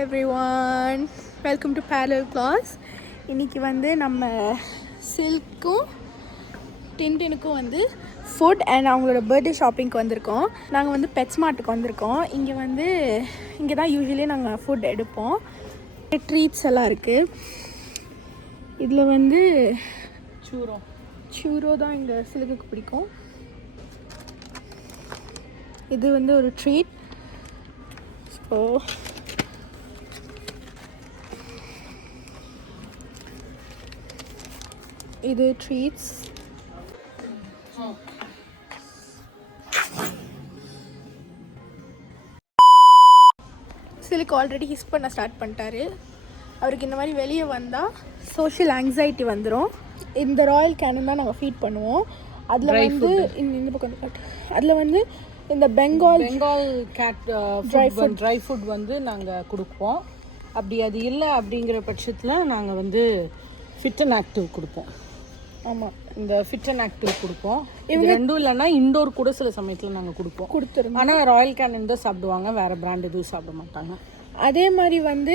Hi everyone, welcome to parallel class. இன்றைக்கி வந்து நம்ம சில்க்கும் டின்டினுக்கும் வந்து ஃபுட் அண்ட் அவங்களோட பர்த்டே ஷாப்பிங்க்கு வந்திருக்கோம். நாங்கள் வந்து பெட்ஸ்மார்ட்டுக்கு வந்திருக்கோம். இங்கே தான் யூஸ்வலி நாங்கள் ஃபுட் எடுப்போம். ட்ரீட்ஸ் எல்லாம் இருக்குது. இதில் வந்து சூரோ தான் எங்கள் சிலுக்குக்கு பிடிக்கும். இது வந்து ஒரு ட்ரீட். ஸோ இது ட்ரீட்ஸ். சிலுக்கு ஆல்ரெடி ஹிஸ் பண்ண ஸ்டார்ட் பண்ணிட்டாரு. அவருக்கு இந்த மாதிரி வெளியே வந்தால் சோஷியல் ஆங்ஸைட்டி வந்துடும். இந்த ராயல் கேனன் தான் நாங்கள் ஃபீட் பண்ணுவோம். அதில் வந்து இந்த பக்கம் காட்டு, அதில் வந்து இந்த பெங்கால் கேட் ட்ரை ஃபுட் வந்து நாங்கள் கொடுப்போம். அப்படி அது இல்லை அப்படிங்கிற பட்சத்தில் நாங்கள் வந்து ஃபிட் அண்ட் ஆக்டிவ் கொடுப்போம். ஆமாம், இந்த ஃபிட் அண்ட் ஆக்டிவ் கொடுப்போம். இவங்க ரெண்டும் இல்லைன்னா இண்டோர் கூட சில சமயத்தில் நாங்கள் கொடுத்துருவோம். ஆனால் ராயல் கேனன் தான் சாப்பிடுவாங்க, வேறு பிராண்ட் எதுவும் சாப்பிட மாட்டாங்க. அதே மாதிரி வந்து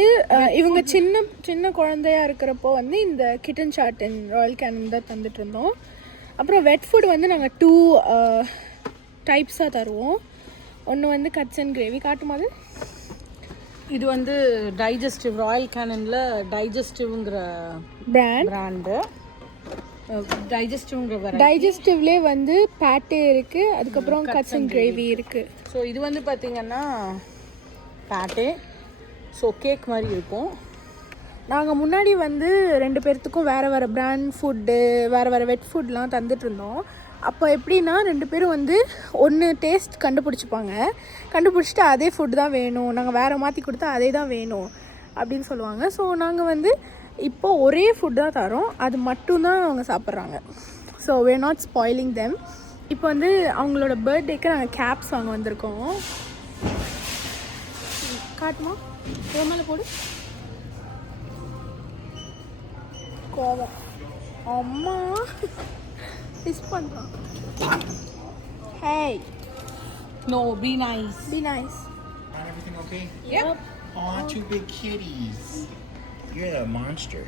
இவங்க சின்ன குழந்தையா இருக்கிறப்போ வந்து இந்த கிட்டன் சாட் அண்ட் ராயல் கேனன் தான் தந்துட்டு இருந்தோம். அப்புறம் வெட் ஃபுட் வந்து நாங்கள் 2 டைப்ஸாக தருவோம். ஒன்று வந்து கட்ஸ் அண்ட் கிரேவி. காட்டுமாது இது வந்து டைஜஸ்டிவ், ராயல் கேனனில் டைஜஸ்டிவ்ங்கிற பிராண்டு. டைஜஸ்டிவ்லேயே வந்து பேட்டே இருக்குது, அதுக்கப்புறம் கட்ஸ் அண்ட் கிரேவி இருக்குது. ஸோ இது வந்து பார்த்திங்கன்னா பேட்டே, ஸோ கேக் மாதிரி இருக்கும். நாங்கள் முன்னாடி வந்து 2 பேர்த்துக்கும் வேறு பிராண்ட் ஃபுட்டு, வேறு வெட் ஃபுட்லாம் தந்துட்டு இருந்தோம். அப்போ எப்படின்னா 2 பேரும் வந்து ஒன்று டேஸ்ட் கண்டுபிடிச்சிட்டு அதே ஃபுட் தான் வேணும், நாங்கள் வேறு மாற்றி கொடுத்தா அதே தான் வேணும் அப்படின்னு சொல்லுவாங்க. ஸோ நாங்கள் வந்து இப்போது ஒரே ஃபுட் தான் தரோம், அது மட்டும்தான் அவங்க சாப்பிட்றாங்க. So we're not spoiling them. இப்போ வந்து அவங்களோட பர்த்டேக்கு நாங்கள் கேப்ஸ் வாங்க வந்திருக்கோம். காட்டுமா, மேலே போடு. கோவம் அம்மா மிஸ் பண்ணுறான். Hey. No, be nice. Be nice. Everything okay? Yep. Aw, 2 big kitties. You're a monster.